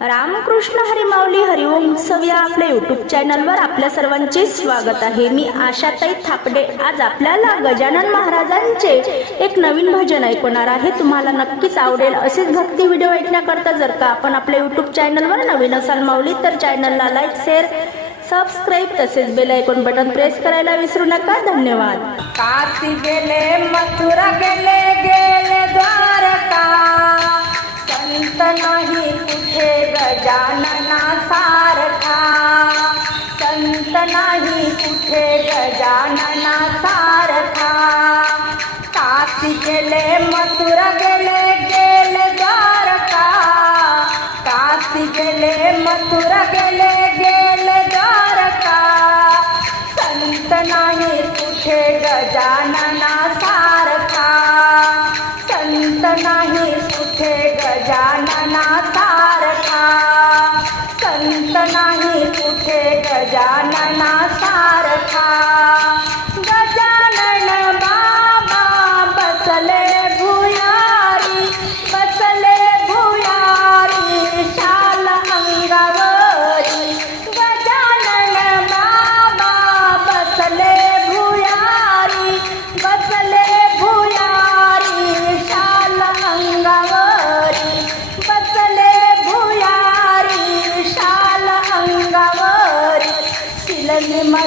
रामकृष्ण हरिमावली हरिओम उत्सव या आपल्या युट्यूब चॅनलवर आपल्या सर्वांचे स्वागत आहे. मी आशाताई थापडे. आज आपल्याला गजानन महाराजांचे एक नवीन भजन ऐकवणार आहे. तुम्हाला नक्कीच आवडेल. असेच भक्ती व्हिडिओ ऐकण्याकरता जर का आपण आपल्या युट्यूब चॅनलवर नवीन असाल माऊली तर चॅनलला लाईक शेअर सबस्क्राईब तसेच बेल आयकॉन बटन प्रेस करायला विसरू नका. धन्यवाद. काशी गेले मथुरा गेले नाही गजानना सारखा काशी गेले मथुरा गेले गेले द्वारका। काशी गेले मथुरा गेले गेले द्वारका। संत नाही कुठे गजानना सारखा संत नाही कुठे गजानना सारखा संत नाही कुठे गजानना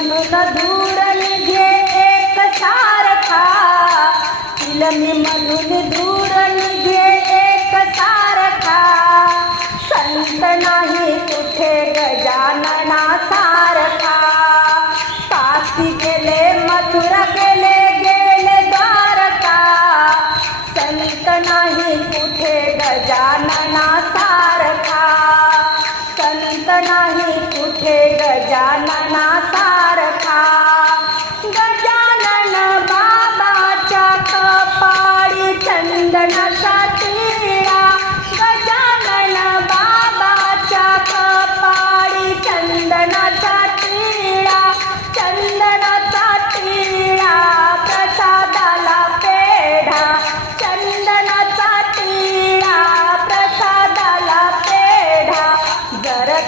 तिलनी मधून घे निघे एक सारखा. तिलनी मधून दूर निघे एक सारखा. संत नाही कुठे गजानना सारखा काशी गेले मथुरा गेले गेले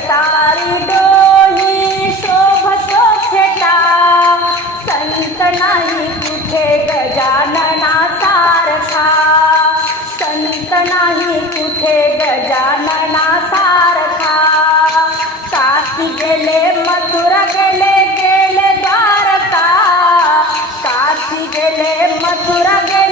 तारी डोही शोभतो खेटा संत नाही कुठे गजानना सारखा। संत नाही कुठे गजानना सारखा। काशी गेले, मथुरा गेले गेले द्वारका। काशी गेले, मथुरा गेले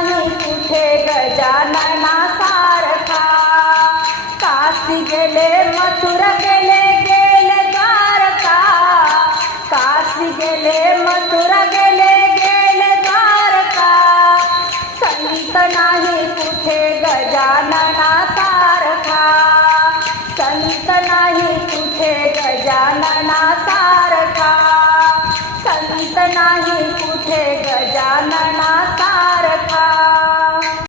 नाही कुठे गजानना सारखा काशी गेले, मथुरा गेले गेले द्वारका काशी गेले, मथुरा गेले गेले द्वारका संत नाही कुठे गजानना सारखा संत नाही कुठे गजानना सारखा संत नाही